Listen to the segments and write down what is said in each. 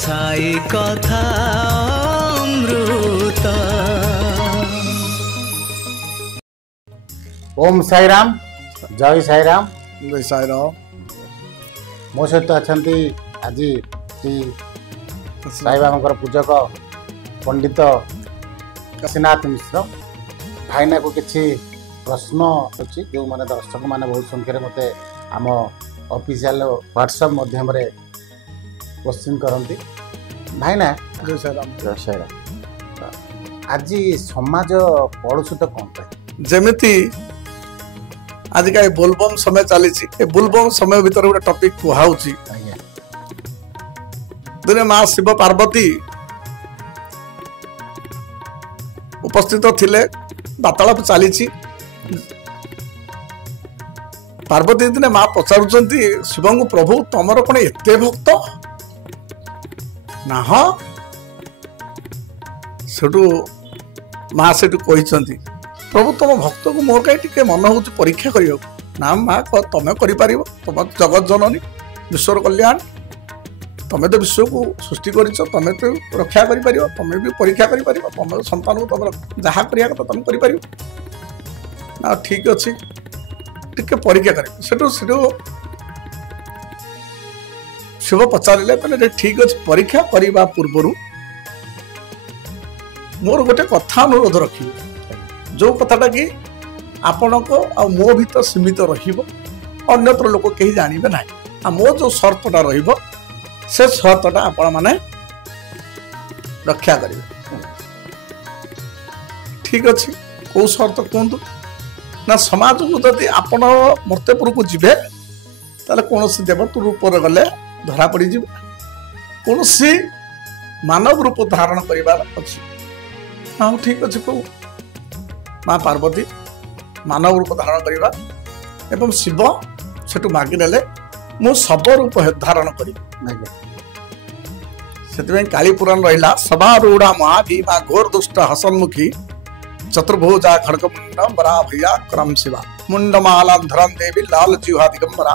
साई कथा अमृत। ओम साई राम, जय साई राम। जय साई राम। मो सहित अच्छा आज श्री साई बाबा पूजक पंडित काशीनाथ मिश्र भाईना को किसी प्रश्न अच्छी जो मैंने दर्शक मैंने बहुत संख्यार मत आम ऑफिशियल व्हाट्सएप माध्यम क्वेश्चन करती भाईना। जय साई राम। जय साई राम। आज समाज पढ़ुछु तो कौन पे जेमिति आज का बोलबम समय चली बोलबम समय भीतर गोटे टॉपिक कहुची दिने माँ शिव पार्वती उपस्थित थिले वार्तालाप चली पार्वती दिने माँ पचारुंट शिव को प्रभु तमर कौन एत भक्त ना हाँ सेठू माँ से कहते प्रभु तुम भक्त को मोर कहीं मन हो परीक्षा करने ना माँ तुम कर तुम जगत जननी विश्वर कल्याण तुम तो विश्व को सृष्टि कर तुम तो रक्षा कर तुम भी परीक्षा कर तुम संतान को तुम जहाँ करा तुम कर ना ठीक अच्छे टे परीक्षा कर शिव पचारे कहले ठीक अच्छे परीक्षा करने पूर्वर मोर गोटे कथा अनुरोध रखिए जो कथाटा कि आपण को आ मो भीतर सीमित रन्यत्र लोक कहीं जानवे ना आ मो जो सर्तटा से सर्तटा आपण माने रक्षा करेंगे ठीक अच्छे कौ सर्त कहतु ना समाज को जदि आपण मर्त्यपुर को जीवे ताले कौन देवतु रूप गले धरा पड़ कौन मानव रूप धारण कर हाँ ठीक अच्छे प्रभु माँ पार्वती मानव रूप धारण करवा एवं शिव से मागिने मु सब रूप धारण करी काली पुराण रहा सभारूढ़ा महाभीमा घोर दुष्ट हसन्मुखी चतुर्भुजा खड़गमुंड बरा भैया क्रम शिवा मुंडमालाधरम देवी लाल जीवा दिगंबरा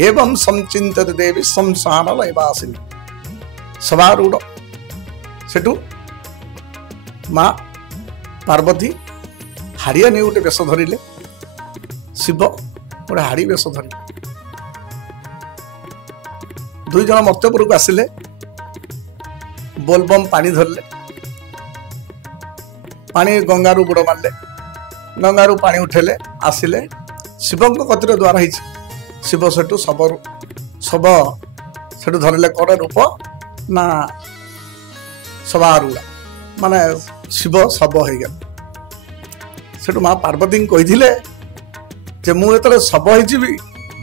एवं संचिंतित देवी संसार लयवासिनी सभारूढ़ सेठू माँ पार्वती हाड़िया नहीं गोटे बेश धरिले शिव गोटे हाड़ी बेश धरिले दुई जन मर्त्यपुर को आसिले बोलबम पानी धरले पानी गंगारू बुड़ मारे गंगारू पानी उठेले आसिले शिव कतिर द्वार ही शिव सेठू सब सेठू धरले कौन रूप ना सभारूढ़ा माने शिव सब हो गया सेठू माँ पार्वती कही मुझे सब हो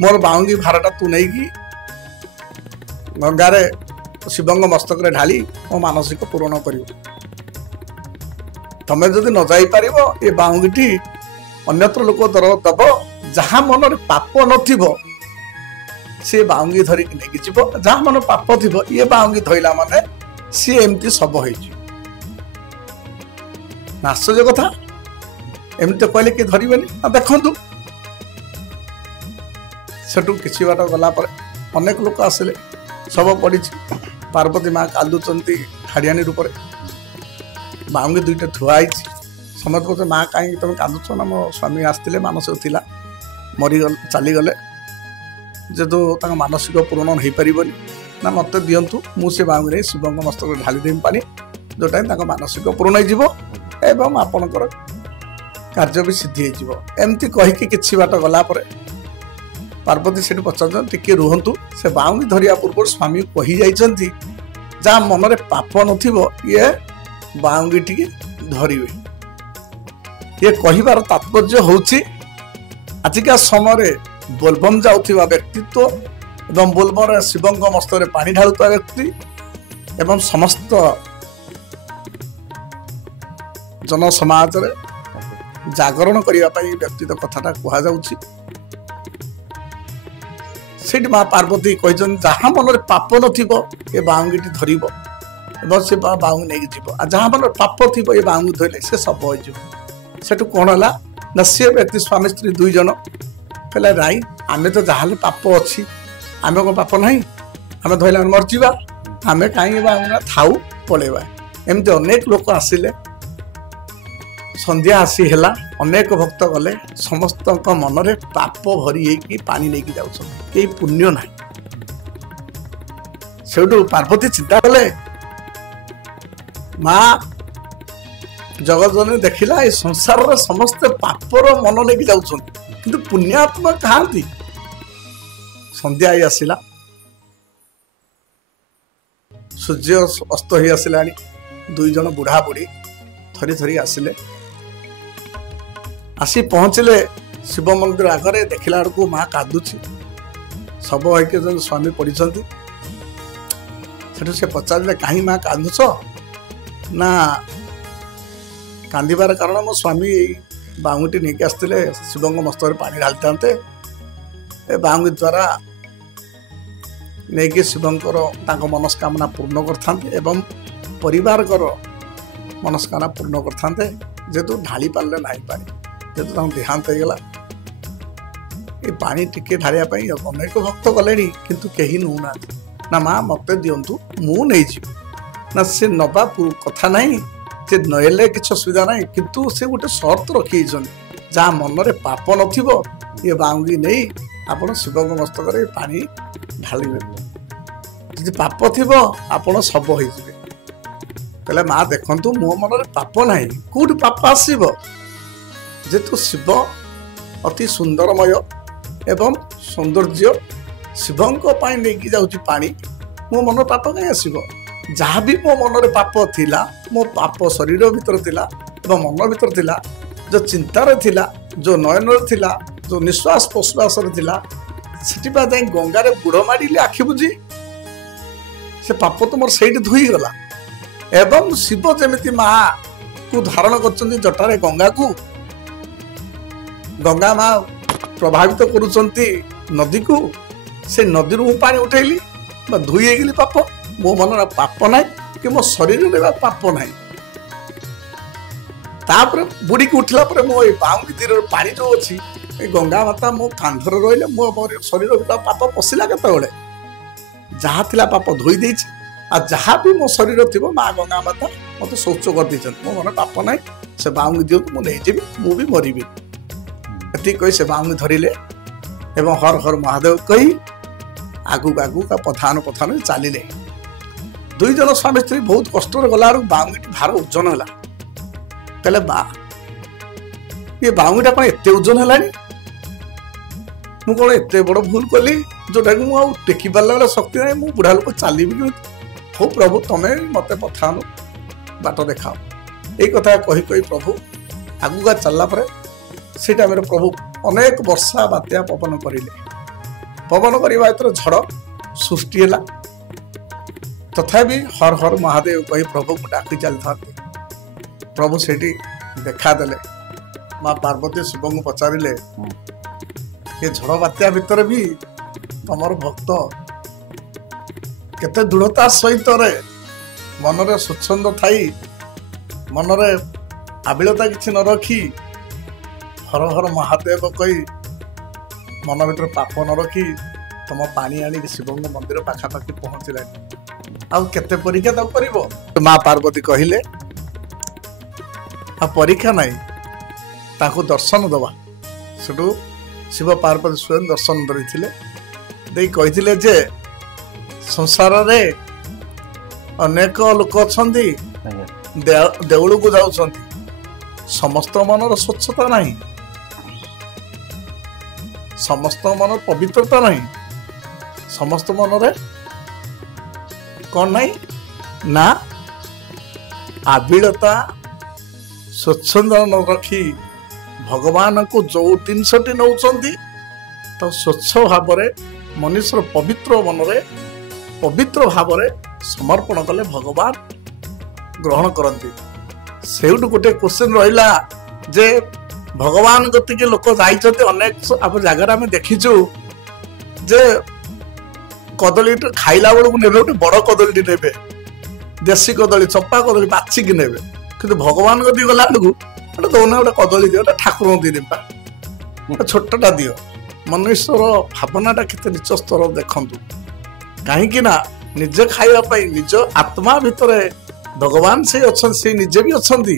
मोर बाउंगी भारटा तू नहीं कि गंगारे शिव मस्तक ढाली मो मानसिक पूरण कर तमें जदि न जाई पार ये बाउंगी अन्यत्र लोक दब जहाँ मन पाप न सी बाउंगी धरिकी नहीं जीव जहाँ मन पाप थी ये बाउंगी धरला माने सी एमती सब हो आश्चर्य कथा एमती कहले कि धरवे देखु सेठू किसी बाट गला अनेक लोक आसिले सब पड़ी पार्वती माँ कांदुंट हाड़ियानी रूप बाउंगी दुईटा थुआई समस्त कहते माँ कहीं तुम कांदुच ना मो स्वामी आसते मानसिक थिला मरीगल चलीगले जेहेतु मानसिक पूरण हो पार ना मत दिंतु मुझे बाउंगी नहीं शिव मस्तक ढाली देवी पानी जोटा मानसिक पूरण हो आपणकर कार्य भी सिद्धि होमती कहीकि किसी बाट गला पार्वती से पचार टे रुहतु से बाउंगी धरिया पूर्व स्वामी कही जाइए जहाँ मन में पाप ये बाउंगी टी धरवे ये कहबार तात्पर्य होची आजिका समय बोलबम जाऊा व्यक्तित्व एवं बोलबम शिव मस्तक पानी ढालुवा व्यक्ति एवं समस्त जन समाज जागरण करने व्यक्तित्व कथाटा कहुच्छी से माँ पार्वती कहते जहाँ मन में पाप न बाउंगी धर से बाउंगी नहीं जीव आ जहाँ मन पाप थी ये बाउंगी धरले से सब हो कौन है ना सी व्यक्ति स्वामी स्त्री दुई जन कहला राई आमे तो जहाँ पाप अच्छी आमे कौन पाप ना आमे धरला मरजा आमे कहीं थाऊ पलैबा एमती अनेक लोक आसिले संध्या आसी है अनेक भक्त गले समस्त मनरे पाप भरी होगी पानी नहीं जाऊँ पुण्य ना से पार्वती चिंता कले माँ जगत जननी देखिला ये संसार रे समस्त पापर मन लेके जाऊँ किंतु पुण्यात्मा कहांती संध्या ही आसिला सूर्य अस्त हो आसला दुई जन बुढ़ा बुढ़ी थरी थरी आसिले आसी पहुँचले शिव मंदिर आगे देखला बेलू माँ कादुची सब होके जो स्वामी पड़ी से पचारे कहीं माँ कांदुच ना कांदार कारण मो स्वामी बांगुटी नहीं आसते शिव मस्तक पानी ढाली था बांगुटी द्वारा नहीं कि शिवंकर मनस्कामना पूर्ण करते परिवार मनस्कामना पूर्ण करते जेतु ढाली पारे ना पानी जेतु देहांत होगा ये पानी टिके ढालिया अनेक भक्त गले किंतु कहीं नौना ना माँ मत दिंतु मु नहीं ना से नवा कथा नहीं से नहले किसी असुविधा ना किंतु से गोटे सर्त रखी जहाँ मनरे पाप नथिबो ये बांगी नहीं आपण शिव मस्तक पानी ढालिबे जी पाप थी आपण सब हो कहले माँ देखु मो मन पाप ना कौट पाप आसब जेतु शिव अति सुंदरमय एवं सौंदर्य शिवों नहीं जाऊँ पानी मो मन पाप कहीं आसब जहाँ भी मो मन पाप थिला मो पाप शरीर भीतर थिला एवं मन भीतर थिला जो चिंतार थिला जो नयन थिला जो निश्वास प्रश्वास थिला सेठी पा जाई गंगारे बुड़ मारिले आखि बुझी से पाप तो मोर सही धुई गला एवं शिव जमिति माँ को धारण कर जटारे गंगा को गंगा माँ प्रभावित करुचंती नदी को से नदी रु पानी उठेली धुई गली पाप मो मन पाप ना कि मो शरीर में पाप ना तापर बुड़ी की उठला पर मो बाउंडी तीर पानी जो अच्छी गंगा माता मो कांधर रही मो शरीर पाप पशिला केतबेले जहाँ थिला पाप धोई देछि आ जहाँ भी मो शरीर थी माँ गंगा माता मत शौच कर दी मो मन पाप ना से बाउंडी दिंतु मुझे नहीं मु भी मरबी ये कही से बाउंडी धरिले एवं हर हर महादेव कही आगू आगू का पथान पथान चलिले दुई जन स्वामी स्त्री बहुत कष्ट गला बाउंडी भार ओजन है कहले बा ये बाउंडीटा कौन एत ओजन है मु कौन एत बड़ भूल कली जोटा कि मुझे टेकी पार्ला बेले शक्ति ना मुझे बुढ़ा लोक चलि हो प्रभु तुम्हें मत पथान बाट देखाओ यही कथा कही कही प्रभु आगू का चलला से टाइम प्रभु अनेक वर्षा बात्या पवन करें पवन करने झड़ सृष्टि है तथापि हर हर महादेव कही प्रभु को डाकी चलता प्रभु से देखादेले माँ पार्वती शिव को पचारे ये झड़ बात्या भितर भी तमर भक्त केते दृढ़ता सहित मनरे स्वच्छंद थाई मनरे आबिलता किसी न रखी हर हर महादेव कही मन भर पाप न रखी तुम पानी आनी शिव मंदिर पाखापाखि पहुँचला आते परीक्षा तक कर माँ पार्वती कहले परीक्षा नहीं ताकू दर्शन दबा सेठू शिव पार्वती स्वयं दर्शन कही जे संसार रे अनेक लोक अच्छा देउल को जाऊँ समस्त मनर स्वच्छता नहीं समस्त मन पवित्रता नहीं समस्त मन रे कौन नहीं ना आबिलता स्वच्छंद न रखी भगवान को जो जिनसटी नौ तो स्वच्छ भाव मनुष्य पवित्र मन रे पवित्र भाव समर्पण कले भगवान ग्रहण करती से गोटे क्वेश्चन रहा जे भगवान गति के लोक जाइछते अनेक आप जगह आम देखीचु जे कदली खाइला बेलू ने गोटे बड़ कदली ने देशी कदली चपा कदली बाछिकी ने कि भगवान गति गला बेलू दौना गोटे कदली दियो ठाकुर दी छोटा दियो मनुष्यर भावनाटा केते नीच स्तर देखु कहीं ନିଜେ ଖାଇବା ପାଇଁ ନିଜ ଆତ୍ମା ଭିତରେ ଭଗବାନ ସେଇ ଅଛନ୍ତି, ସେ ନିଜେ ବି ଅଛନ୍ତି,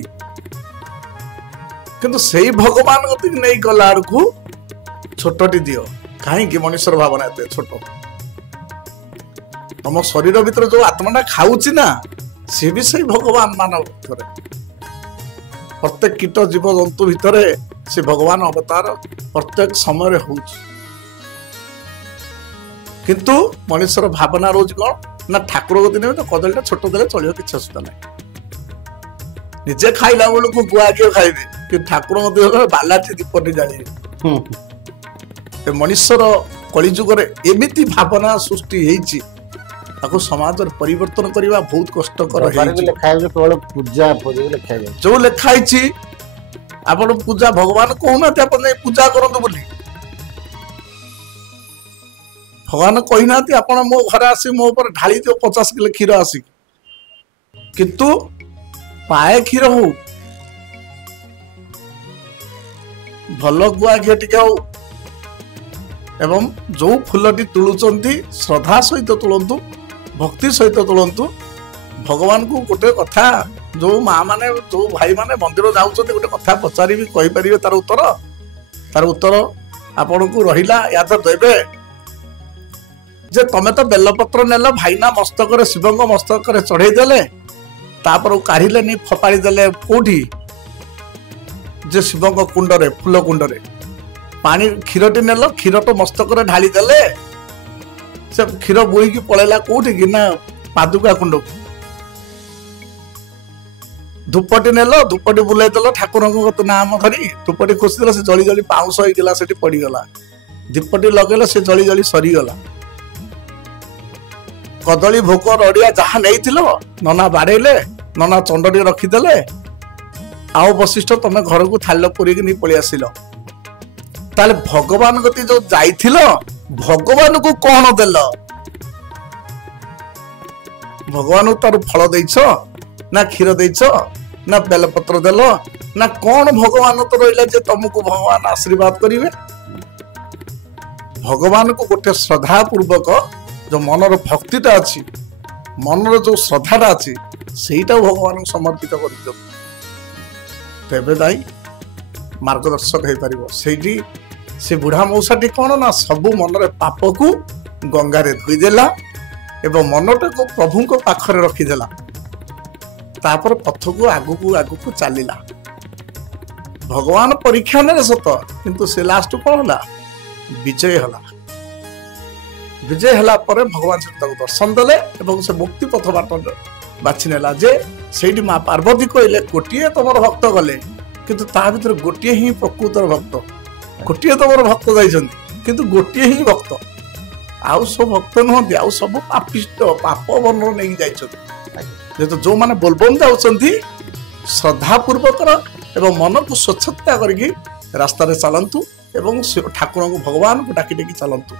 କିନ୍ତୁ ସେଇ ଭଗବାନ କତିକି ନେଇ ଗଲା ବେଳକୁ ଛୋଟଟି ଦିଅ। କାହିଁକି ମଣିଷର ଭାବନା ଏତେ ଛୋଟ? ତମ ଶରୀର ଭିତରେ ଯୋଉ ଆତ୍ମାଟା ଖାଉଛି ନା, ସିଏ ବି ସେଇ ଭଗବାନ ମାନବ ଭିତରେ। ପ୍ରତ୍ୟେକ କୀଟ ଜୀବଜନ୍ତୁ ଭିତରେ ସେ ଭଗବାନ ଅବତାର ପ୍ରତ୍ୟେକ ସମୟରେ ହଉଛି। କିନ୍ତୁ ମଣିଷର ଭାବନା ରହୁଛି କଣ ନା, ଠାକୁର ଗତି ନେବେ ତ କଦଳୀଟା ଛୋଟ ଦେଲେ ଚଳିବ, କିଛି ଅସୁବିଧା ନାହିଁ। ନିଜେ ଖାଇଲା ବେଳକୁ ଗୁଆ ଘିଅ ଖାଇବେ, କିନ୍ତୁ ଠାକୁରଙ୍କ ଦେହରେ ବାଲାଟି ଦୀପଟି ଜାଳିବେ। ଏ ମଣିଷର କଳିଯୁଗରେ ଏମିତି ଭାବନା ସୃଷ୍ଟି ହେଇଛି, ତାକୁ ସମାଜରେ ପରିବର୍ତ୍ତନ କରିବା ବହୁତ କଷ୍ଟକର ହେଇଛି। ଯୋଉ ଲେଖା ହେଇଛି ଆପଣ ପୂଜା ଭଗବାନ କହୁନାହାନ୍ତି ଆପଣ ଯାଇ ପୂଜା କରନ୍ତୁ ବୋଲି। ଭଗବାନ କହିନାହାନ୍ତି ଆପଣ ମୋ ଘରେ ଆସି ମୋ ଉପରେ ଢାଳି ଦିଅ 50 କିଲୋ କ୍ଷୀର ଆସିକି, କିନ୍ତୁ ପାଏ କ୍ଷୀର ହଉ, ଭଲ ଗୁଆ ଘିଅ ଟିକେ ହଉ, ଏବଂ ଯୋଉ ଫୁଲଟି ତୁଳୁଛନ୍ତି ଶ୍ରଦ୍ଧା ସହିତ ତୁଳନ୍ତୁ, ଭକ୍ତି ସହିତ ତୁଳନ୍ତୁ। ଭଗବାନଙ୍କୁ ଗୋଟେ କଥା, ଯୋଉ ମା ମାନେ ଯୋଉ ଭାଇ ମାନେ ମନ୍ଦିର ଯାଉଛନ୍ତି, ଗୋଟେ କଥା ପଚାରିବି, କହିପାରିବେ ତାର ଉତ୍ତର ଆପଣଙ୍କୁ ରହିଲା। ୟା ତ ଦେବେ ଯେ ତମେ ତ ବେଲପତ୍ର ନେଲ ଭାଇନା ମସ୍ତକରେ, ଶିବଙ୍କ ମସ୍ତକରେ ଚଢେଇ ଦେଲେ, ତାପରେ କାଢିଲେନି, ଫୋପାଡ଼ି ଦେଲେ କୋଉଠି? ଯେ ଶିବଙ୍କ କୁଣ୍ଡରେ, ଫୁଲ କୁଣ୍ଡରେ। ପାଣି କ୍ଷୀରଟି ନେଲ, କ୍ଷୀର ତ ମସ୍ତକରେ ଢାଳି ଦେଲେ, ସେ କ୍ଷୀର ବୋହିକି ପଳେଇଲା କୋଉଠି କି ନା ପାଦୁକା କୁଣ୍ଡକୁ। ଧୂପଟି ନେଲ, ଧୂପଟି ବୁଲେଇ ଦେଲ ଠାକୁରଙ୍କ ନାମ ଧରି, ଧୂପଟି ଖୋସିଦେଲ, ସେ ଜଳି ଜଳି ପାଉଁଶ ହେଇଗଲା, ସେଠି ପଡିଗଲା। ଦୀପଟି ଲଗେଇଲ, ସେ ଜଳି ଜଳି ସରିଗଲା। କଦଳୀ ଭୋଗ ନଡ଼ିଆ ଯାହା ନେଇଥିଲ ନନା ବାଡେଇଲେ, ନନା ଚଣ୍ଡ ଟିକେ ରଖିଦେଲେ, ଆଉ ବଶିଷ୍ଠ ତମେ ଘରକୁ ଥାଲ ପୁରିକି ନେଇ ପଳେଇ ଆସିଲ। ତାହେଲେ ଭଗବାନ ଗତି ଯୋଉ ଯାଇଥିଲ, ଭଗବାନଙ୍କୁ କଣ ଦେଲ? ଭଗବାନଙ୍କୁ ତାର ଫଳ ଦେଇଛ ନା କ୍ଷୀର ଦେଇଛ ନା ବେଲପତ୍ର ଦେଲ ନା କଣ? ଭଗବାନ ତ ରହିଲା ଯେ ତମକୁ ଭଗବାନ ଆଶୀର୍ବାଦ କରିବେ। ଭଗବାନଙ୍କୁ ଗୋଟେ ଶ୍ରଦ୍ଧା ପୂର୍ବକ ଯୋଉ ମନର ଭକ୍ତିଟା ଅଛି, ମନର ଯୋଉ ଶ୍ରଦ୍ଧାଟା ଅଛି, ସେଇଟା ଭଗବାନଙ୍କୁ ସମର୍ପିତ କରିଦିଅ, ତେବେ ଯାଇ ମାର୍ଗଦର୍ଶକ ହେଇପାରିବ। ସେଇଠି ସେ ବୁଢା ମଉସାଟି କଣ ନା, ସବୁ ମନରେ ପାପକୁ ଗଙ୍ଗାରେ ଧୋଇଦେଲା ଏବଂ ମନଟାକୁ ପ୍ରଭୁଙ୍କ ପାଖରେ ରଖିଦେଲା। ତାପରେ ପଥକୁ ଆଗକୁ ଆଗକୁ ଚାଲିଲା। ଭଗବାନ ପରୀକ୍ଷା ନେଲେ ସତ, କିନ୍ତୁ ସେ ଲାଷ୍ଟ କଣ ହେଲା? ବିଜୟ ହେଲା। ବିଜୟ ହେଲା ପରେ ଭଗବାନ ତାକୁ ଦର୍ଶନ ଦେଲେ ଏବଂ ସେ ମୁକ୍ତି ପଥ ବାଟ ବାଛି ନେଲା। ଯେ ସେଇଠି ମା ପାର୍ବତୀ କହିଲେ, ଗୋଟିଏ ତମର ଭକ୍ତ ଗଲେ, କିନ୍ତୁ ତା ଭିତରେ ଗୋଟିଏ ହିଁ ପ୍ରକୃତର ଭକ୍ତ। ଗୋଟିଏ ତମର ଭକ୍ତ ଯାଇଛନ୍ତି, କିନ୍ତୁ ଗୋଟିଏ ହିଁ ଭକ୍ତ, ଆଉ ସବୁ ଭକ୍ତ ନୁହନ୍ତି, ଆଉ ସବୁ ପାପିଷ୍ଟ, ପାପ ବର୍ଣ୍ଣ ନେଇକି ଯାଇଛନ୍ତି। ଯେହେତୁ ଯୋଉମାନେ ବୋଲବମ୍ ଯାଉଛନ୍ତି, ଶ୍ରଦ୍ଧା ପୂର୍ବକର ଏବଂ ମନକୁ ସ୍ୱଚ୍ଛତା କରିକି ରାସ୍ତାରେ ଚାଲନ୍ତୁ ଏବଂ ଠାକୁରଙ୍କୁ ଭଗବାନଙ୍କୁ ଡାକି ଡାକି ଚାଲନ୍ତୁ।